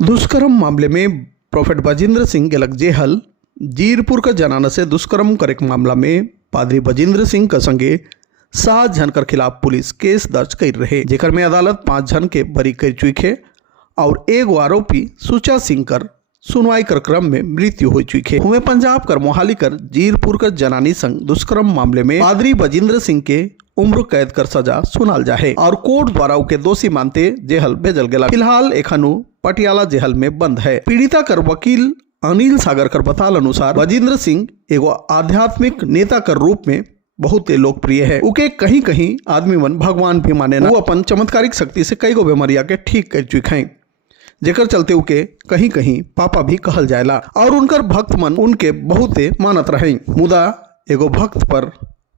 दुष्कर्म मामले में प्रोफेट बजिंद्र सिंह गेलक जेहल। जीरपुर का जनाना से दुष्कर्म करे के मामला में पादरी बजिंद्र सिंह का संगे 7 जन कर खिलाफ पुलिस केस दर्ज कर रहे, जेकर में अदालत 5 जन के बरी कर चुकी है और एगो आरोपी सुचा सिंह कर सुनवाई कर क्रम में मृत्यु हो चुकी है। हुए पंजाब कर मोहाली कर जीरपुर का जनानी संग दुष्कर्म मामले में पादरी बजिंद्र सिंह के उम्र कैद कर सजा सुनाल जाए और कोर्ट द्वारा उके दोषी मानते जेहल भेजल गया। फिलहाल एखनु पटियाला जेहल में बंद है। पीड़िता कर वकील अनिल सागर कर बताल अनुसार बजिंद्र सिंह एगो आध्यात्मिक नेता कर रूप में बहुत लोकप्रिय है। उके कहीं कहीं आदमी मन भगवान भी माने ना। वो अपन चमत्कारिक शक्ति से कई गो बीमारिया के ठीक कर चुके हैं, जेकर चलते उके कहीं कहीं पापा भी कहल जाएला और उनकर भक्त मन उनके बहुते मानत रहे। मुदा एगो भक्त पर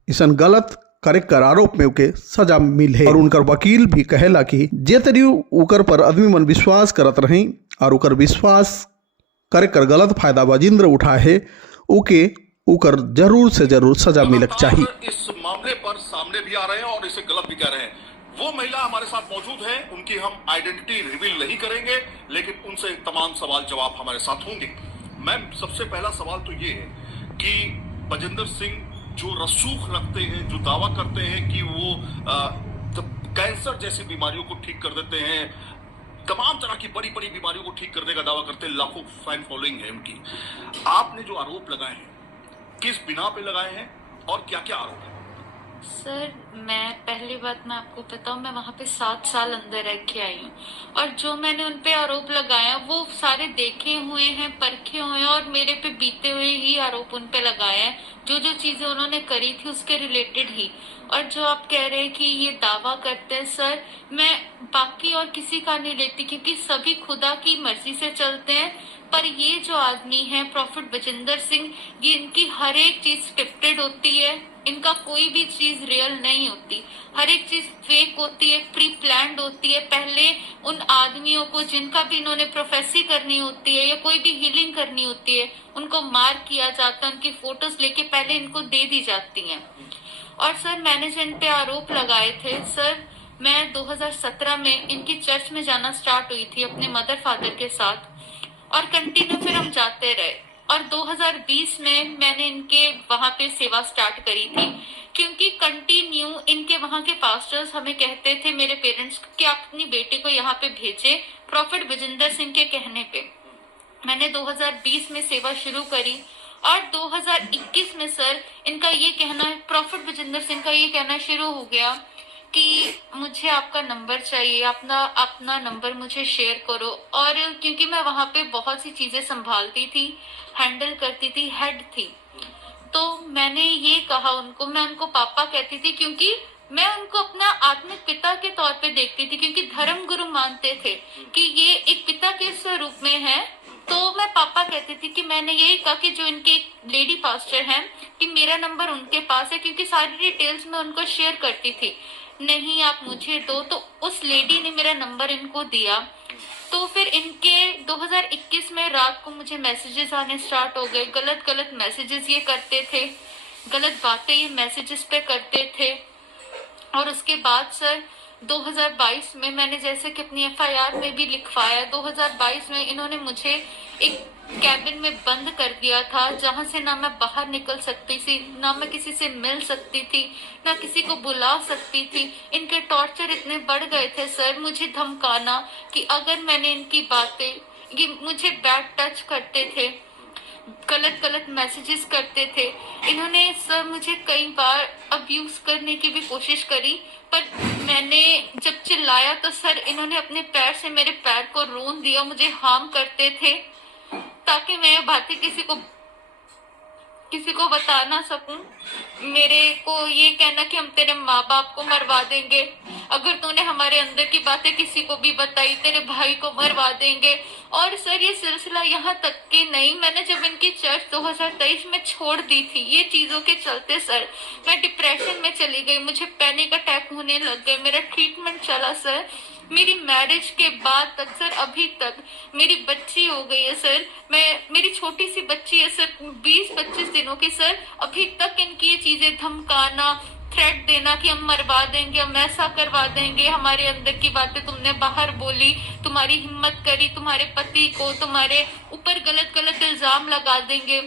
इसन गलत करे कर आरोप में उके सजा मिल है और उनकर वकील भी कहेला कि जे तरी उकर पर आदमी मन विश्वास करत रहे और उकर विश्वास करे कर गलत फायदा बजिंद्र उठा है, उके उकर जरूर से जरूर सजा मिलक चाहिए। इस मामले पर सामने भी आ रहे हैं और इसे गलत भी कह रहे हैं। वो महिला हमारे साथ मौजूद है, उनकी हम आइडेंटिटी रिवील नहीं करेंगे, लेकिन उनसे तमाम सवाल जवाब हमारे साथ होंगे। मैम, सबसे पहला सवाल तो ये है कि बजिंदर सिंह जो रसूख रखते हैं, जो दावा करते हैं कि वो कैंसर जैसी बीमारियों को ठीक कर देते हैं, तमाम तरह की बड़ी बड़ी बीमारियों को ठीक करने का दावा करते हैं, लाखों फैन फॉलोइंग है उनकी। आपने जो आरोप लगाए हैं किस बिना पे लगाए हैं और क्या क्या आरोप है? सर, मैं पहली बात मैं आपको बताऊं, मैं वहां पे 7 साल अंदर रह के आई हूँ और जो मैंने उन पे आरोप लगाया वो सारे देखे हुए हैं, परखे हुए हैं और मेरे पे बीते हुए ही आरोप उन पे लगाए हैं। जो जो चीजें उन्होंने करी थी उसके रिलेटेड ही। और जो आप कह रहे हैं कि ये दावा करते हैं, सर मैं बाकी और किसी का नहीं लेती क्योंकि सभी खुदा की मर्जी से चलते हैं। पर ये जो आदमी है प्रोफेट बजिंदर सिंह, ये इनकी हर एक चीज स्क्रिप्टेड होती है, इनका कोई भी चीज रियल नहीं होती, हर एक चीज फेक होती है, प्री प्लान्ड होती है। पहले उन आदमियों को जिनका भी इन्होंने प्रोफेसी करनी होती है या कोई भी हीलिंग करनी होती है, उनको मार किया जाता है, उनकी फोटोज लेके पहले इनको दे दी जाती हैं। और सर, मैंने जिन पे आरोप लगाए थे, सर मैं 2017 में इनकी चर्च में जाना स्टार्ट हुई थी अपने मदर फादर के साथ और कंटिन्यू फिर हम जाते रहे और 2020 में मैंने इनके वहां पे सेवा स्टार्ट करी थी क्योंकि कंटिन्यू इनके वहां के पास्टर्स हमें कहते थे, मेरे पेरेंट्स, कि आप अपनी बेटी को यहाँ पे भेजे प्रोफेट बजिंदर सिंह के कहने पे। मैंने 2020 में सेवा शुरू करी और 2021 में सर इनका ये कहना है, प्रोफेट बजिंदर सिंह का ये कहना शुरू हो गया कि मुझे आपका नंबर चाहिए, अपना नंबर मुझे शेयर करो। और क्योंकि मैं वहां पे बहुत सी चीजें संभालती थी, हैंडल करती थी, हेड थी, तो मैंने ये कहा उनको, मैं उनको पापा कहती थी क्योंकि मैं उनको अपना आत्मिक पिता के तौर पे देखती थी क्योंकि धर्म गुरु मानते थे कि ये एक पिता के स्वरूप में है। तो मैं पापा कहती थी कि मैंने यही कहा कि जो इनके लेडी पास्टर हैं कि मेरा नंबर उनके पास है क्योंकि सारी डिटेल्स मैं उनको शेयर करती थी। नहीं, आप मुझे दो। तो उस लेडी ने मेरा नंबर इनको दिया। तो फिर इनके 2021 में रात को मुझे मैसेजेस आने स्टार्ट हो गए, गलत गलत मैसेजेस ये करते थे, गलत बातें ये मैसेजेस पे करते थे। और उसके बाद सर 2022 में मैंने जैसे कि अपनी FIR में भी लिखवाया, 2022 में इन्होंने मुझे एक कैबिन में बंद कर दिया था जहां से ना मैं बाहर निकल सकती थी, ना मैं किसी से मिल सकती थी, ना किसी को बुला सकती थी। इनके टॉर्चर इतने बढ़ गए थे सर, मुझे धमकाना कि अगर मैंने इनकी बातें, ये मुझे बैड टच करते थे, गलत गलत मैसेजेस करते थे। इन्होंने सर मुझे कई बार अब्यूज करने की भी कोशिश करी, पर मैंने जब चिल्लाया तो सर इन्होंने अपने पैर से मेरे पैर को रोन दिया, मुझे हार्म करते थे ताकि मैं ये बातें किसी को बता ना सकूं। मेरे को ये कहना कि हम तेरे माँ बाप को मरवा देंगे, अगर तूने हमारे अंदर की बातें किसी को भी बताई तेरे भाई को मरवा देंगे। और सर ये सिलसिला यहाँ तक कि नहीं, मैंने जब इनकी चर्च 2023 में छोड़ दी थी ये चीजों के चलते सर मैं डिप्रेशन में चली गई, मुझे पैनिक अटैक होने लग गए, मेरा ट्रीटमेंट चला सर। मेरी मैरिज के बाद तक सर, अभी तक मेरी बच्ची हो गई है सर, मेरी छोटी सी बच्ची है सर, 20-25 दिनों की सर, अभी तक इनकी ये चीजें, धमकाना, थ्रेट देना कि हम मरवा देंगे, हम ऐसा करवा देंगे, हमारे अंदर की बातें तुमने बाहर बोली, तुम्हारी हिम्मत करी, तुम्हारे पति को तुम्हारे ऊपर गलत गलत इल्जाम लगा देंगे,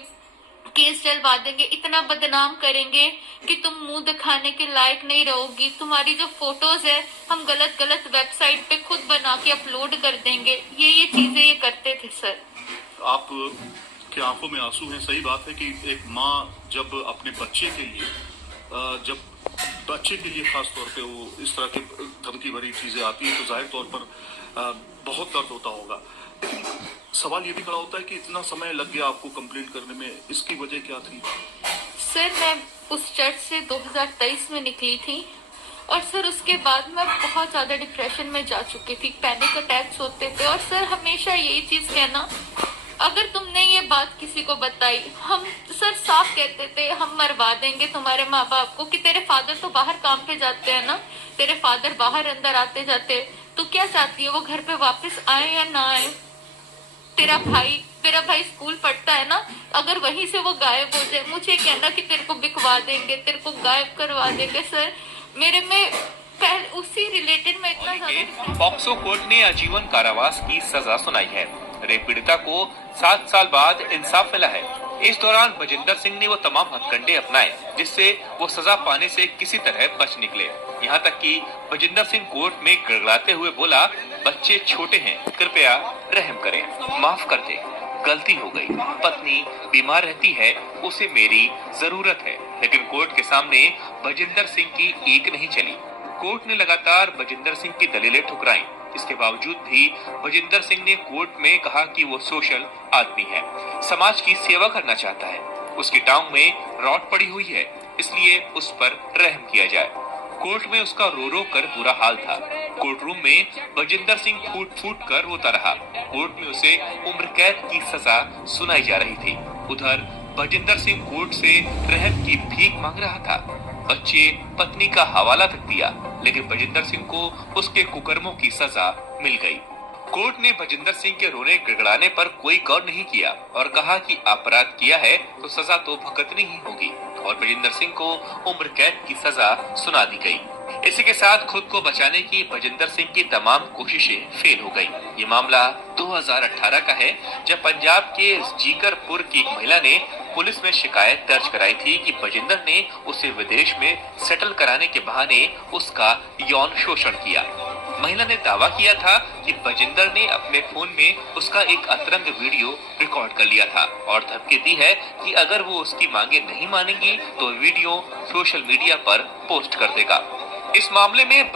केस डलवा देंगे, इतना बदनाम करेंगे कि तुम मुंह दिखाने के लायक नहीं रहोगी, तुम्हारी जो फोटोज है हम गलत गलत वेबसाइट पे खुद बना के अपलोड कर देंगे, ये चीजें ये करते थे सर। आप की आंखों में आंसू हैं। सही बात है कि एक माँ जब अपने बच्चे के लिए खास तौर पे वो इस तरह की धमकी भरी चीजें आती है तो जाहिर तौर पर बहुत दर्द होता होगा। लेकिन सवाल ये भी खड़ा होता है कि इतना समय लग गया आपको कंप्लेंट करने में, इसकी वजह क्या थी? सर मैं उस चर्च से 2023 में निकली थी और सर उसके बाद मैं बहुत ज्यादा डिप्रेशन में जा चुकी थी, पैनिक अटैक्स होते थे और सर हमेशा यही चीज कहना, अगर तुमने ये बात किसी को बताई, हम सर साफ कहते थे हम मरवा देंगे तुम्हारे माँ बाप को, कि तेरे फादर तो बाहर काम पे जाते हैं ना, तेरे फादर बाहर अंदर आते जाते, तो क्या चाहती है वो घर पे वापस आए या ना आए? तेरा भाई स्कूल पढ़ता है ना, अगर वहीं से वो गायब हो जाए, मुझे कहना कि तेरे को बिकवा देंगे, तेरे को गायब करवा देंगे। सर मेरे में उसी रिलेटेड में इतना ज्यादा। पॉक्सो कोर्ट ने आजीवन कारावास की सजा सुनाई है। रेप पीड़िता को 7 साल बाद इंसाफ मिला है। इस दौरान बजिंदर सिंह ने वो तमाम हथकंडे अपनाए जिससे वो सजा पाने से किसी तरह बच निकले। यहाँ तक कि बजिंदर सिंह कोर्ट में गड़गड़ाते हुए बोला, बच्चे छोटे हैं, कृपया रहम करें, माफ कर दे, गलती हो गई, पत्नी बीमार रहती है, उसे मेरी जरूरत है। लेकिन कोर्ट के सामने बजिंदर सिंह की एक नहीं चली। कोर्ट ने लगातार बजिंदर सिंह की दलीलें ठुकराई। इसके बावजूद भी बजिंदर सिंह ने कोर्ट में कहा कि वो सोशल आदमी है, समाज की सेवा करना चाहता है, उसकी टांग में रॉड पड़ी हुई है, इसलिए उस पर रहम किया जाए। कोर्ट में उसका रो रो कर बुरा हाल था। कोर्ट रूम में बजिंदर सिंह फूट फूट कर रोता रहा। कोर्ट में उसे उम्र कैद की सजा सुनाई जा रही थी। उधर बजिंदर सिंह कोर्ट से रहम की भीख मांग रहा था। बच्चे पत्नी का हवाला तक दिया, लेकिन बजिंदर सिंह को उसके कुकर्मों की सजा मिल गई। कोर्ट ने बजिंदर सिंह के रोने गिड़गिड़ाने पर कोई गौर नहीं किया और कहा कि अपराध किया है तो सजा तो भुगतनी ही होगी, और बजिंदर सिंह को उम्र कैद की सजा सुना दी गई। इसी के साथ खुद को बचाने की बजिंदर सिंह की तमाम कोशिशें फेल हो गई। ये मामला 2018 का है, जब पंजाब के जीकरपुर की एक महिला ने पुलिस में शिकायत दर्ज कराई थी कि बजिंदर ने उसे विदेश में सेटल कराने के बहाने उसका यौन शोषण किया। महिला ने दावा किया था कि बजिंदर ने अपने फोन में उसका एक अतरंग वीडियो रिकॉर्ड कर लिया था और धमकी दी है कि अगर वो उसकी मांगे नहीं मानेंगी तो वीडियो सोशल मीडिया पर पोस्ट कर देगा। इस मामले में